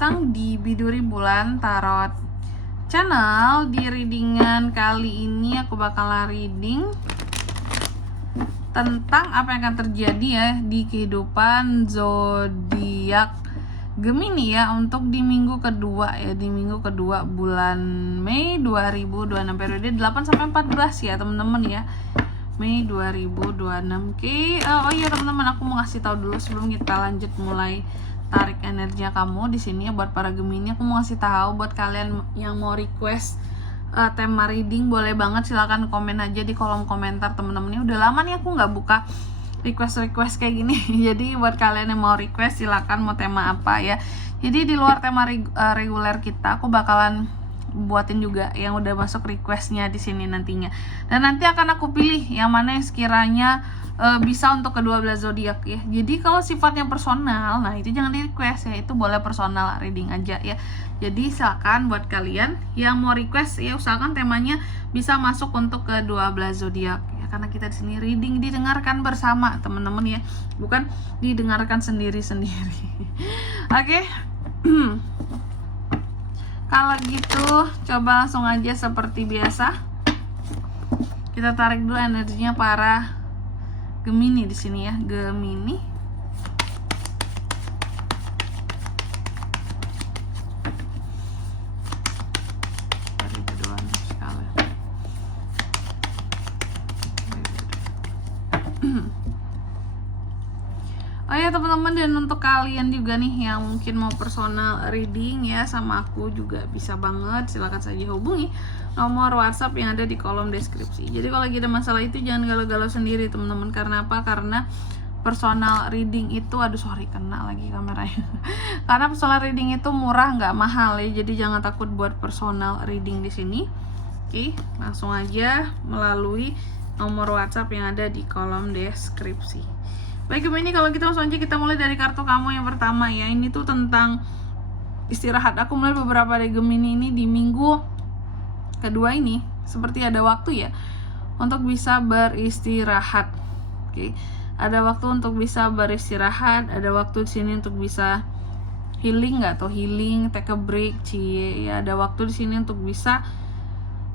datang di Biduri Bulan Tarot Channel. Di readingan kali ini aku bakalan reading tentang apa yang akan terjadi ya di kehidupan zodiak Gemini ya untuk di minggu kedua ya, di minggu kedua bulan Mei 2026 periode 8 sampai 14 ya teman-teman ya. Mei 2026. Oke, oh iya teman-teman, aku mau kasih tahu dulu sebelum kita lanjut mulai tarik energinya kamu di sini ya buat para Gemini. Aku mau kasih tahu buat kalian yang mau request tema reading, boleh banget, silahkan komen aja di kolom komentar teman-teman. Ini udah lama nih aku nggak buka request kayak gini. Jadi buat kalian yang mau request silahkan mau tema apa ya. Jadi di luar tema reguler kita, aku bakalan buatin juga yang udah masuk requestnya di sini nantinya. Dan nanti akan aku pilih yang mana yang sekiranya bisa untuk kedua belas zodiak ya. Jadi kalau sifatnya personal, nah itu jangan di request ya, itu boleh personal reading aja ya. Jadi silakan buat kalian yang mau request ya, usahakan temanya bisa masuk untuk kedua belas zodiak ya, karena kita di sini reading didengarkan bersama teman-teman ya, bukan didengarkan sendiri-sendiri. Oke. Kalau gitu coba langsung aja seperti biasa. Kita tarik dulu energinya para Gemini di sini ya, Gemini. Oh ya teman-teman, dan untuk kalian juga nih yang mungkin mau personal reading ya sama aku juga bisa banget, silakan saja hubungi nomor WhatsApp yang ada di kolom deskripsi. Jadi kalau lagi ada masalah itu jangan galau-galau sendiri teman-teman. Karena apa? Karena personal reading itu, aduh sorry kena lagi kameranya. Karena personal reading itu murah, nggak mahal ya. Jadi jangan takut buat personal reading di sini. Oke, langsung aja melalui nomor WhatsApp yang ada di kolom deskripsi. Baik Gemini, kalau kita langsung aja kita mulai dari kartu kamu yang pertama ya. Ini tuh tentang istirahat. Aku mulai beberapa dari Gemini ini di minggu kedua ini seperti ada waktu ya untuk bisa beristirahat. Oke. Ada waktu untuk bisa beristirahat, ada waktu di sini untuk bisa healing nggak, atau healing, take a break, cie ya. Ada waktu di sini untuk bisa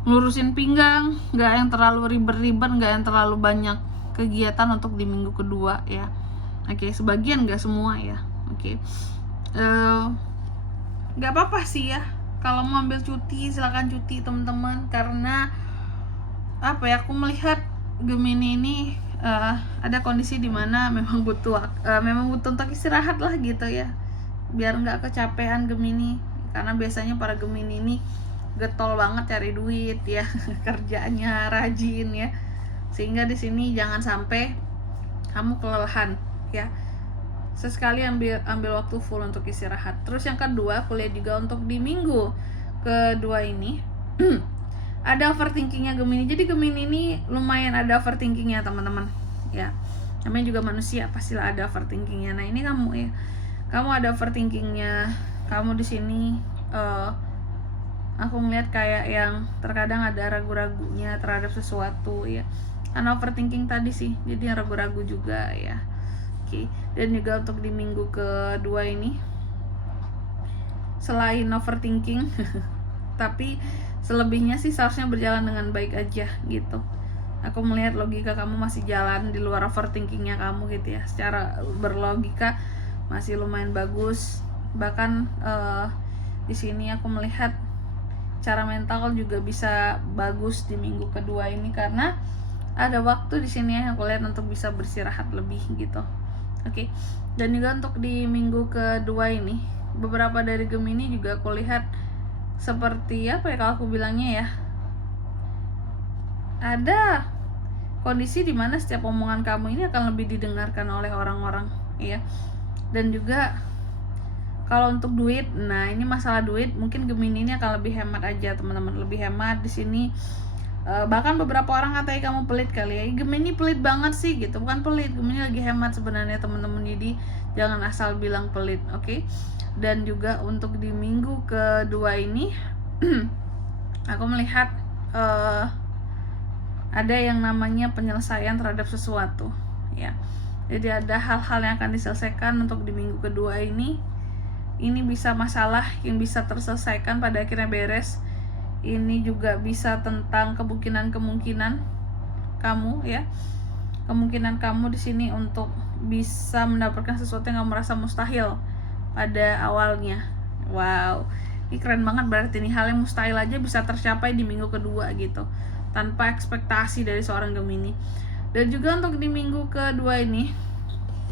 ngelurusin pinggang, nggak yang terlalu ribet-ribet, nggak yang terlalu banyak kegiatan untuk di minggu kedua ya. Oke, sebagian nggak semua ya. Oke, nggak apa-apa sih ya kalau mau ambil cuti, silakan cuti teman-teman. Karena apa ya, aku melihat Gemini ini ada kondisi dimana memang butuh untuk istirahat lah gitu ya, biar nggak kecapean Gemini. Karena biasanya para Gemini ini getol banget cari duit ya, kerjanya rajin ya, sehingga di sini jangan sampai kamu kelelahan ya. Sesekali ambil waktu full untuk istirahat. Terus yang kedua, aku lihat juga untuk di minggu kedua ini ada overthinkingnya Gemini. Jadi Gemini ini lumayan ada overthinkingnya teman-teman ya. Namanya juga manusia, pastilah ada overthinkingnya. Nah ini kamu ya, kamu ada overthinkingnya. Kamu di sini aku ngeliat kayak yang terkadang ada ragu-ragunya terhadap sesuatu ya. Karena overthinking tadi sih, jadi ragu-ragu juga ya. Oke. Dan juga untuk di minggu kedua ini, selain overthinking tapi selebihnya sih seharusnya berjalan dengan baik aja gitu. Aku melihat logika kamu masih jalan di luar overthinkingnya kamu gitu ya. Secara berlogika masih lumayan bagus. Bahkan di sini aku melihat cara mental juga bisa bagus di minggu kedua ini, karena ada waktu di sini yang aku lihat untuk bisa beristirahat lebih gitu. Oke. Dan juga untuk di minggu kedua ini, beberapa dari Gemini juga aku lihat seperti apa ya kalau aku bilangnya ya, ada kondisi dimana setiap omongan kamu ini akan lebih didengarkan oleh orang-orang ya. Dan juga kalau untuk duit, nah ini masalah duit, mungkin Gemini ini akan lebih hemat aja teman-teman, lebih hemat di sini. Bahkan beberapa orang katanya kamu pelit kali ya. Gemini pelit banget sih gitu, bukan pelit, Gemini lagi hemat sebenarnya teman-teman. Jadi jangan asal bilang pelit, oke? Dan juga untuk di minggu kedua ini aku melihat ada yang namanya penyelesaian terhadap sesuatu ya. Jadi ada hal-hal yang akan diselesaikan untuk di minggu kedua ini. ini bisa masalah yang bisa terselesaikan pada akhirnya beres. Ini juga bisa tentang kemungkinan kamu ya, kemungkinan kamu di sini untuk bisa mendapatkan sesuatu yang kamu merasa mustahil pada awalnya. Wow, ini keren banget, berarti nih hal yang mustahil aja bisa tercapai di minggu kedua gitu, tanpa ekspektasi dari seorang Gemini. Dan juga untuk di minggu kedua ini,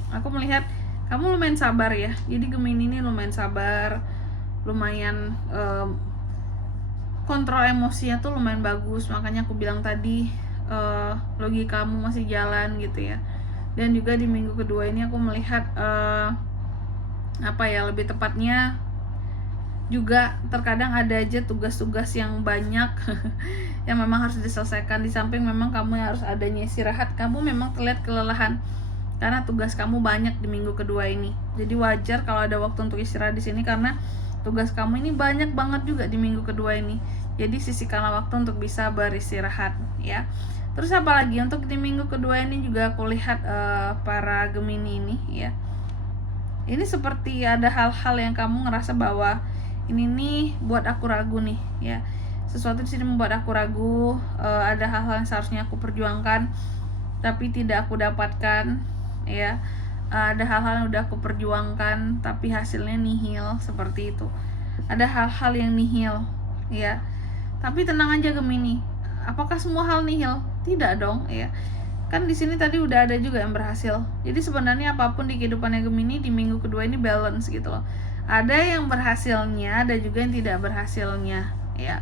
aku melihat kamu lumayan sabar ya. Jadi Gemini ini lumayan sabar, lumayan kontrol emosinya tuh lumayan bagus. Makanya aku bilang tadi logika kamu masih jalan gitu ya. Dan juga di minggu kedua ini aku melihat lebih tepatnya juga terkadang ada aja tugas-tugas yang banyak yang memang harus diselesaikan. Di samping memang kamu yang harus adanya istirahat, kamu memang terlihat kelelahan karena tugas kamu banyak di minggu kedua ini. Jadi wajar kalau ada waktu untuk istirahat di sini karena tugas kamu ini banyak banget juga di minggu kedua ini. Jadi sisihkanlah waktu untuk bisa beristirahat ya. Terus apalagi untuk di minggu kedua ini juga aku lihat para Gemini ini ya. Ini seperti ada hal-hal yang kamu ngerasa bahwa ini nih buat aku ragu nih ya. Sesuatu di sini membuat aku ragu, ada hal-hal yang seharusnya aku perjuangkan tapi tidak aku dapatkan ya. Ada hal-hal yang udah aku perjuangkan tapi hasilnya nihil, seperti itu. Ada hal-hal yang nihil ya. Tapi tenang aja Gemini. Apakah semua hal nihil? Tidak dong ya. Kan di sini tadi udah ada juga yang berhasil. Jadi sebenarnya apapun di kehidupannya Gemini di minggu kedua ini balance gitu loh. Ada yang berhasilnya, ada juga yang tidak berhasilnya ya.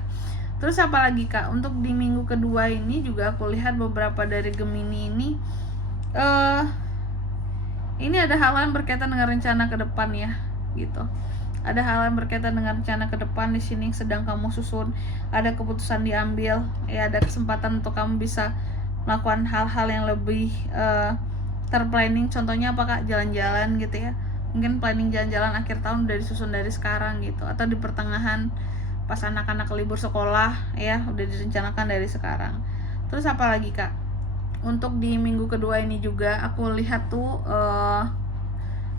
Terus apalagi Kak, untuk di minggu kedua ini juga aku lihat beberapa dari Gemini ini ini ada hal-hal yang berkaitan dengan rencana ke depan ya gitu. Ada hal yang berkaitan dengan rencana ke depan di sini sedang kamu susun, ada keputusan diambil, ya ada kesempatan untuk kamu bisa melakukan hal-hal yang lebih terplanning. Contohnya apa Kak? Jalan-jalan gitu ya. Mungkin planning jalan-jalan akhir tahun udah disusun dari sekarang gitu, atau di pertengahan pas anak-anak libur sekolah ya udah direncanakan dari sekarang. Terus apa lagi Kak? Untuk di minggu kedua ini juga aku lihat tuh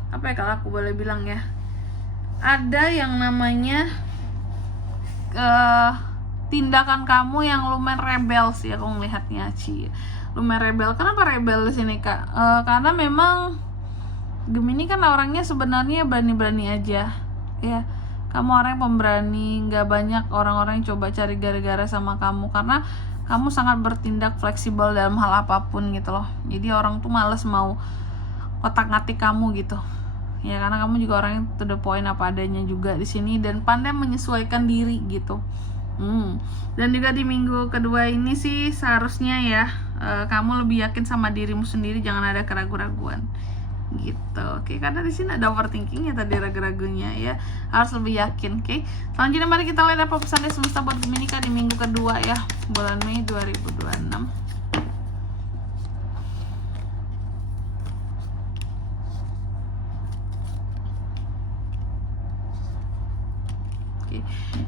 apa ya kalau aku boleh bilang ya, ada yang namanya tindakan kamu yang lumayan rebel sih aku ngelihatnya lumayan rebel. Kenapa rebel di sini Kak? Karena memang Gemini kan orangnya sebenarnya berani-berani aja ya. Kamu orang yang pemberani, nggak banyak orang-orang yang coba cari gara-gara sama kamu karena kamu sangat bertindak fleksibel dalam hal apapun gitu loh. Jadi orang tuh males mau otak-ngatik kamu gitu ya, karena kamu juga orang yang to the point apa adanya juga di sini dan pandai menyesuaikan diri gitu. Dan juga di minggu kedua ini sih seharusnya ya kamu lebih yakin sama dirimu sendiri, jangan ada keraguan-raguan gitu. Oke, karena di sini ada overthinking ya tadi, ragu-ragunya ya, harus lebih yakin. Oke, selanjutnya mari kita lihat apa pesannya semesta buat Gemini di minggu kedua ya, bulan Mei 2026.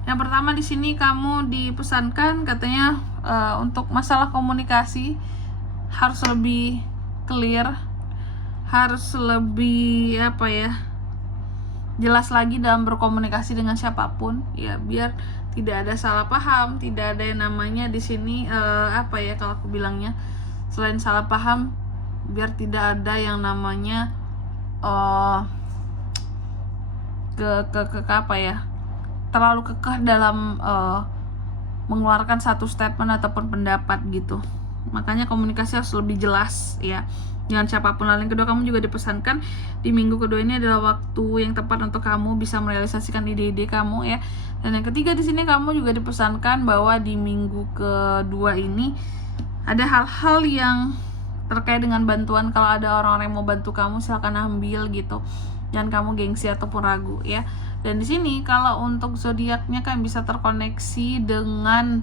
Yang pertama di sini kamu dipesankan katanya untuk masalah komunikasi harus lebih clear, harus lebih jelas lagi dalam berkomunikasi dengan siapapun ya, biar tidak ada salah paham, tidak ada yang namanya di sini kalau aku bilangnya selain salah paham, biar tidak ada yang namanya terlalu kekeh dalam mengeluarkan satu statement ataupun pendapat gitu. Makanya komunikasi harus lebih jelas ya, dengan siapapun. Lalu yang kedua, kamu juga dipesankan di minggu kedua ini adalah waktu yang tepat untuk kamu bisa merealisasikan ide-ide kamu ya. Dan yang ketiga di sini kamu juga dipesankan bahwa di minggu kedua ini ada hal-hal yang terkait dengan bantuan. Kalau ada orang-orang yang mau bantu kamu, silakan ambil gitu. Jangan kamu gengsi ataupun ragu ya. Dan di sini kalau untuk zodiaknya kan bisa terkoneksi dengan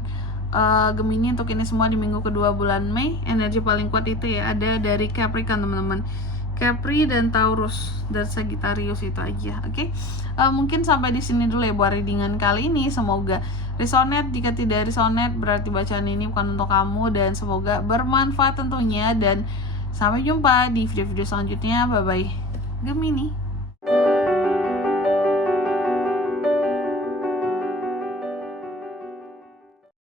Gemini untuk ini semua di minggu kedua bulan Mei. Energi paling kuat itu ya ada dari Capricorn teman-teman, Capri dan Taurus dan Sagittarius itu aja. Oke. Mungkin sampai di sini dulu ya buat readingan kali ini. Semoga resonate. Jika tidak resonate berarti bacaan ini bukan untuk kamu, dan semoga bermanfaat tentunya. Dan sampai jumpa di video-video selanjutnya. Bye bye Gemini.